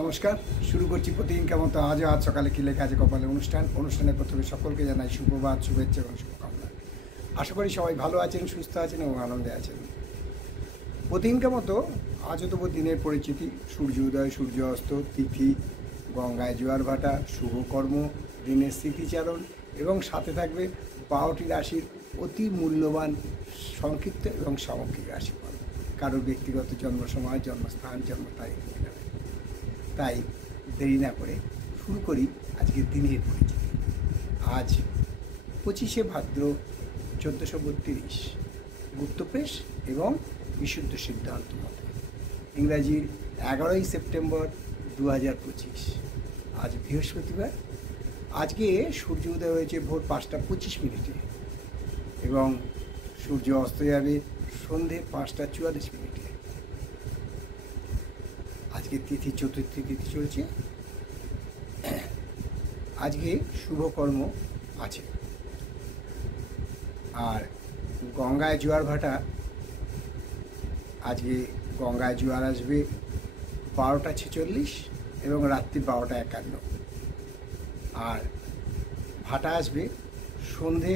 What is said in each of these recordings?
নমস্কার, শুরু করছি প্রতিদিনকার মতো আজ সকালে কি লেখা আছে কপালে অনুষ্ঠানের প্রথমে সকলকে জানাই সুপ্রভাত, শুভেচ্ছা এবং শুভকামনা। আশা করি সবাই ভালো আছেন, সুস্থ আছেন এবং আনন্দে আছেন। প্রতিদিনকার মতো আজও তবু দিনের পরিচিতি, সূর্য উদয়, সূর্য অস্ত, তিথি, গঙ্গায় জোয়ার ভাটা, শুভকর্ম, দিনের স্মৃতিচারণ এবং সাথে থাকবে 12টি রাশির অতি মূল্যবান সংক্ষিপ্ত এবং সামগ্রিক রাশিফল, কারোর ব্যক্তিগত জন্ম সময়, জন্মস্থান, জন্ম তারিখ। তাই দেরি না করে শুরু করি আজকের দিনের পরিচিতি। আজ 25শে ভাদ্র 1432, গুপ্তপ্রেস এবং বিশুদ্ধ সিদ্ধান্ত মতে, ইংরাজির 11ই সেপ্টেম্বর 2025। আজ বৃহস্পতিবার। আজকে সূর্য উদয় হয়েছে ভোর 5টা 25 মিনিটে এবং সূর্য অস্ত যাবে সন্ধে 5টা 44 মিনিটে। আজকে তিথি চতুর্থী তিথি চলছে। আজকে শুভকর্ম আছে। আর গঙ্গায় জোয়ার ভাটা, আজকে গঙ্গায় জোয়ার আসবে 12টা 46 এবং রাত্রি 12টা 51। আর ভাটা আসবে সন্ধে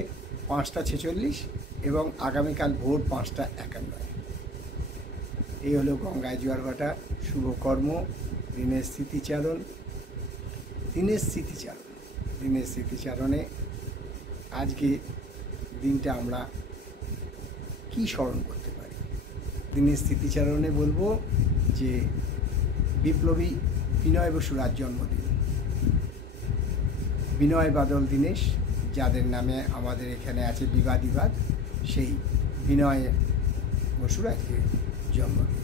5টা 46 এবং আগামীকাল ভোর 5টা 51। এই হলো গঙ্গায় জোয়ার ভাটা, শুভকর্ম, দিনের স্মৃতিচারণে আজকে দিনটা আমরা কি স্মরণ করতে পারি। দিনের স্মৃতিচারণে বলবো যে বিপ্লবী বিনয় বসুর আজ জন্মদিন। বিনয় বাদল দীনেশ, যাদের নামে আমাদের এখানে আছে বিবাদ, সেই বিনয় বসুর আজকে জন্মদিন।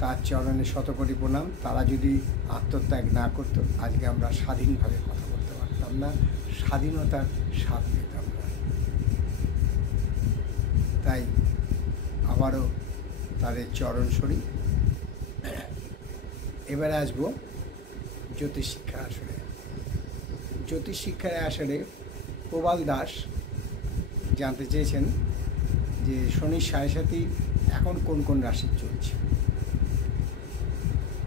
তার চরণে শতকোটি প্রণাম। তারা যদি আত্মত্যাগ না করতো, আজকে আমরা স্বাধীনভাবে কথা বলতে পারতাম না, স্বাধীনতার স্বাদ পেতাম না। তাই আবারও তাদের চরণ সরি। এবারে আসবো জ্যোতিষ শিক্ষার আসরে। জ্যোতিষ শিক্ষার আসরে প্রবাল দাস জানতে চেয়েছেন যে শনির সাড়ে এখন কোন কোন রাশি চলছে।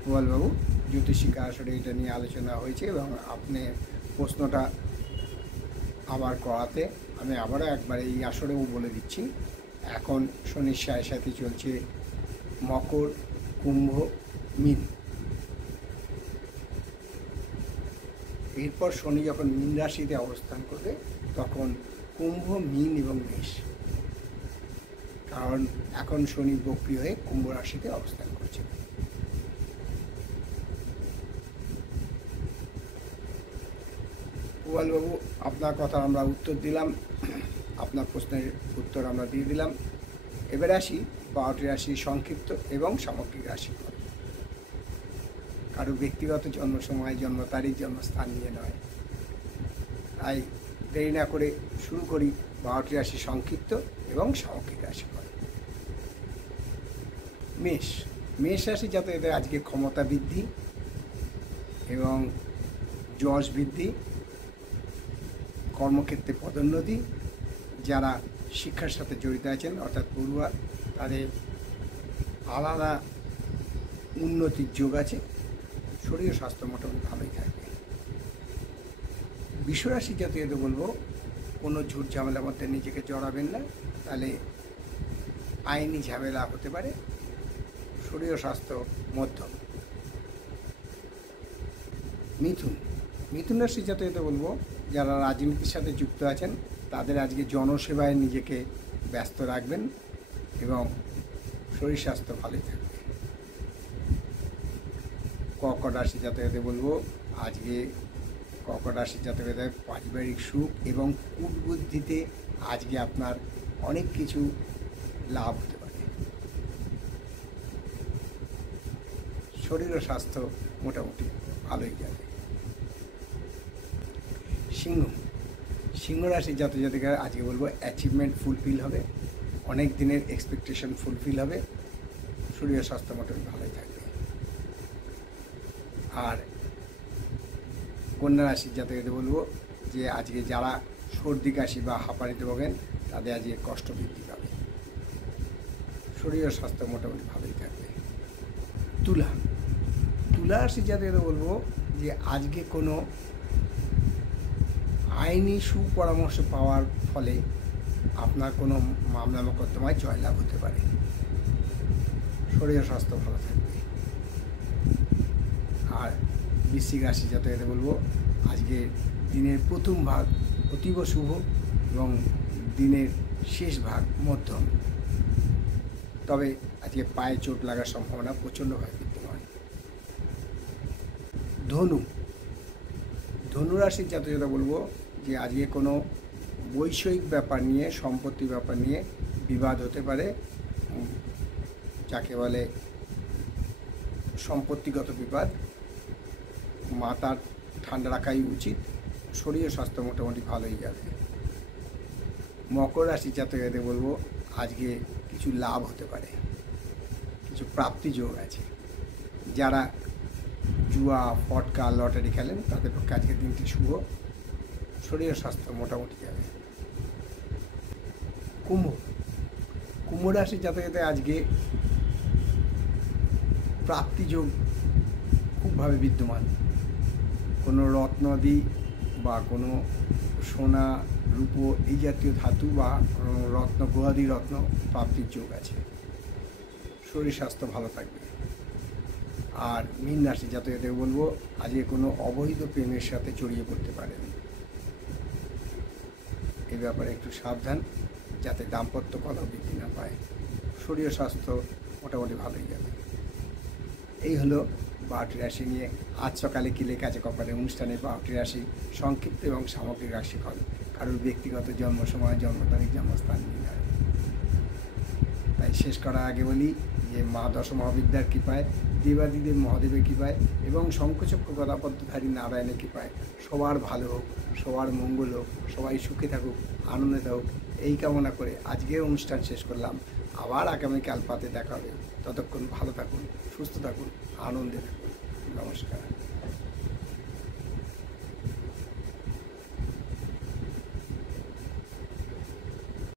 প্রবালবাবু, জ্যোতিষ শিক্ষা আসরে এটা নিয়ে আলোচনা হয়েছে এবং আপনি প্রশ্নটা আবার করাতে আমি আবারও একবার এই আসরেও বলে দিচ্ছি। এখন শনির সাড়ে চলছে মকর, কুম্ভ, মীন। এরপর শনি যখন মীন রাশিতে অবস্থান করবে তখন কুম্ভ, মীন এবং মেষ, কারণ এখন শনি বক্রী হয়ে কুম্ভ রাশিতে অবস্থান করছে। প্রবালবাবু, আপনার কথা আমরা উত্তর দিলাম, আপনার প্রশ্নের উত্তর আমরা দিয়ে দিলাম। এবারে আসি 12টি রাশি সংক্ষিপ্ত এবং সামগ্রিক রাশিফল। কারো ব্যক্তিগত জন্ম সময়, জন্ম তারিখ, জন্মস্থান নিয়ে নয়। তাই দেরি না করে শুরু করি 12টি রাশি সংক্ষিপ্ত এবং সামগ্রিক রাশিফল। মেষ রাশি জাতকদের আজকে ক্ষমতা বৃদ্ধি এবং যশ বৃদ্ধি, কর্মক্ষেত্রে পদোন্নতি, যারা শিক্ষার সাথে জড়িত আছেন অর্থাৎ পড়ুয়া, তাদের আলাদা উন্নতির যোগ আছে। শরীর স্বাস্থ্য মোটামুটি ভালোই থাকবে। বিশ্বরাশি জাতকদের বলবো কোনো ঝুট ঝামেলার মধ্যে নিজেকে জড়াবেন না, তাহলে আইনি ঝামেলা হতে পারে। শরীর স্বাস্থ্য মধ্যম। মিথুন রাশি জাতকদের বলবো যারা রাজনীতির সাথে যুক্ত আছেন তাদের আজকে জনসেবায় নিজেকে ব্যস্ত রাখবেন এবং শরীর স্বাস্থ্য ভালোই থাকবে। কর্কট রাশি জাতকদের বলবো আজকে কর্কট রাশি জাতকদের পারিবারিক সুখ এবং কূটবুদ্ধিতে আজকে আপনার অনেক কিছু লাভ হতে পারে। শরীর ও স্বাস্থ্য মোটামুটি ভালোই যাবে। সিংহ রাশি জাতকরা আজকে বলবো অ্যাচিভমেন্ট ফুলফিল হবে, অনেক দিনের এক্সপেকটেশন ফুলফিল হবে। শরীর স্বাস্থ্য মোটামুটি ভালোই থাকবে। আর কন্যা রাশির জাতকদের বলবো যে আজকে যারা সর্দি কাশি বা হাঁপানিতে ভোগেন তাদের আজকে কষ্ট বৃদ্ধি পাবে। শরীর স্বাস্থ্য মোটামুটি ভালোই থাকবে। তুলা তুলা রাশি জাতকদের বলবো যে আজকে কোনো আইনি সুপরামর্শ পাওয়ার ফলে আপনার কোনো মামলা মোকদ্দমায় জয়লাভ হতে পারে। শরীর স্বাস্থ্য ভালো থাকবে। আর বৃশ্চিক রাশি জাতকদের বলবো আজকে দিনের প্রথম ভাগ অতীব শুভ এবং দিনের শেষ ভাগ মধ্যম, তবে আজকে পায়ে চোট লাগার সম্ভাবনা প্রচণ্ডভাবে বিদ্যমান। ধনুরাশির জাতকরা বলবো যে আজকে কোনো বৈষয়িক ব্যাপার নিয়ে, সম্পত্তির ব্যাপার নিয়ে বিবাদ হতে পারে, যাকে বলে সম্পত্তিগত বিবাদ। মাথা ঠান্ডা রাখাই উচিত। শরীর স্বাস্থ্য মোটামুটি ভালোই যাবে। মকর রাশি জাতকদের বলবো আজকে কিছু লাভ হতে পারে, কিছু প্রাপ্তি যোগ আছে। যারা জুয়া, ফটকা, লটারি খেলেন তাদের পক্ষে আজকের দিনটি শুভ। শরীর স্বাস্থ্য মোটামুটি যাবে। কুম্ভ রাশি জাতকদের আজকে প্রাপ্তি যোগ খুবভাবে বিদ্যমান। কোনো রত্নাদি বা কোনো সোনা, রূপো এই জাতীয় ধাতু বা রত্ন, গহাদি রত্ন প্রাপ্তির যোগ আছে। শরীর স্বাস্থ্য ভালো থাকবে। আর মীন রাশি জাতকদের বলবো আজকে কোনো অবৈধ প্রেমের সাথে জড়িয়ে পড়তে পারেন। এই ব্যাপারে একটু সাবধান, যাতে দাম্পত্য কলহ বৃদ্ধি না পায়। শরীর স্বাস্থ্য মোটামুটি ভালোই যাবে। এই হলো 12টি রাশি নিয়ে আজ সকালে কি লেখা আছে কপালে অনুষ্ঠানে 12টি রাশি সংক্ষিপ্ত এবং সামগ্রিক রাশিফল। কারোর ব্যক্তিগত জন্ম সময়, জন্ম তারিখ, জন্মস্থান নির্ণয়। তাই শেষ করার আগে বলি যে মা দশ মহাবিদ্যার কৃপায়, দেবাদিদেব মহাদেবের কৃপায় এবং শঙ্খচক্র গদাপদ্মধারী নারায়ণের কৃপায় সবার ভালো হোক, সবার মঙ্গল হোক, সবাই সুখে থাকুক, আনন্দে থাকুক, এই কামনা করে আজকের অনুষ্ঠান শেষ করলাম। আবার আগামীকাল পাতে দেখা হবে। ততক্ষণ ভালো থাকুন, সুস্থ থাকুন, আনন্দে থাকুন। নমস্কার।